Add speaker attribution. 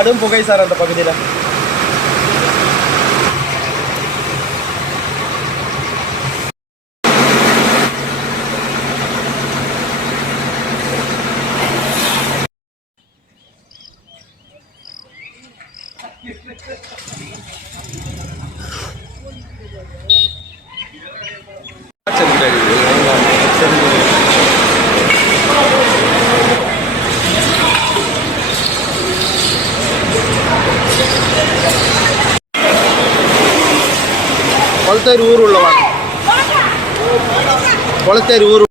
Speaker 1: doon po kayo sarang tapag nila. Thank you. കൊളത്തേരൂറുള്ളവാണ് കൊളത്തേരൂർ <hadi, Michaelismeye>